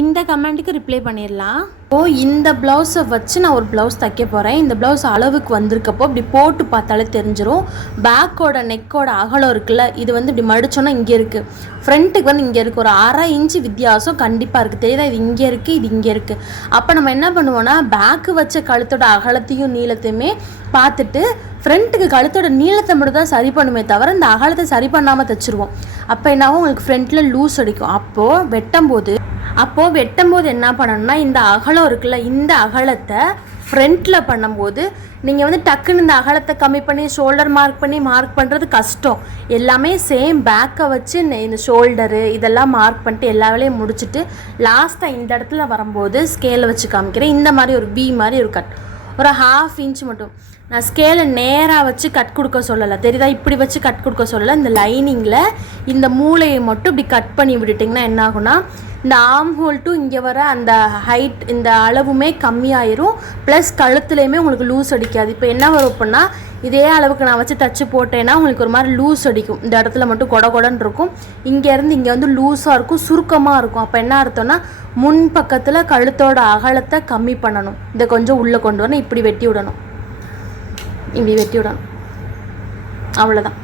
இந்த கமெண்ட்டுக்கு ரிப்ளை பண்ணிடலாம். இந்த ப்ளவுஸை வச்சு நான் ஒரு ப்ளவுஸ் தைக்க போகிறேன். இந்த ப்ளவுஸ் அளவுக்கு வந்திருக்கப்போ இப்படி போட்டு பார்த்தாலே தெரிஞ்சிடும். பேக்கோட நெக்கோட அகலம் இருக்குல்ல, இது வந்து இப்படி மடித்தோன்னா இங்கே இருக்குது, ஃப்ரண்ட்டுக்கு வந்து இங்கே இருக்குது, ஒரு 1/2 இன்ச்சு வித்தியாசம் கண்டிப்பாக இருக்குது. தெரியுதா? இது இங்கே இருக்குது, இது இங்கே இருக்குது. அப்போ நம்ம என்ன பண்ணுவோன்னா, பேக்கு வச்ச கழுத்தோட அகலத்தையும் நீளத்தையுமே பார்த்துட்டு ஃப்ரண்ட்டுக்கு கழுத்தோட நீளத்தை மட்டும் தான் சரி பண்ணுமே தவிர இந்த அகலத்தை சரி பண்ணாமல் தைச்சிருவோம். அப்போ என்னாவும் உங்களுக்கு ஃப்ரண்ட்டில் லூஸ் அடிக்கும். அப்போது வெட்டும்போது என்ன பண்ணணும்னா, இந்த அகலம் இருக்குல்ல, இந்த அகலத்தை ஃப்ரண்ட்டில் பண்ணும்போது நீங்கள் வந்து டக்குன்னு இந்த அகலத்தை கம்மி பண்ணி ஷோல்டர் மார்க் பண்ணுறது கஷ்டம். எல்லாமே சேம் பேக்கை வச்சு இந்த ஷோல்டரு இதெல்லாம் மார்க் பண்ணிட்டு எல்லா வேலையும் முடிச்சுட்டு லாஸ்ட்டாக இந்த இடத்துல வரும்போது ஸ்கேலை வச்சு காமிக்கிறேன். இந்த மாதிரி ஒரு பி மாதிரி ஒரு கட், ஒரு 1/2 இன்ச் மட்டும். நான் ஸ்கேலை நேராக வச்சு கட் கொடுக்க சொல்லலை, தெரியுதா? இப்படி வச்சு கட் கொடுக்க சொல்லலை. இந்த லைனிங்கில் இந்த மூளையை மட்டும் இப்படி கட் பண்ணி விட்டுட்டிங்கன்னா என்ன ஆகுனா, இந்த ஆர்ம் ஹோல் டு இங்கே வர அந்த ஹைட் இந்த அளவுமே கம்மியாயிரும். ப்ளஸ் கழுத்துலேயுமே உங்களுக்கு லூஸ் அடிக்காது. இப்போ என்ன வரும் அப்படின்னா, இதே அளவுக்கு நான் வச்சு தச்சு போட்டேன்னா உங்களுக்கு ஒரு மாதிரி லூஸ் அடிக்கும். இந்த இடத்துல மட்டும் கொடன்னு இருக்கும், இங்கேருந்து இங்கே வந்து லூஸாக இருக்கும், சுருக்கமாக இருக்கும். அப்போ என்ன அர்த்தம்னா, முன் பக்கத்தில் கழுத்தோட அகலத்தை கம்மி பண்ணணும். இதை கொஞ்சம் உள்ளே கொண்டு வரணும், இப்படி வெட்டி விடணும், அவ்வளோதான்.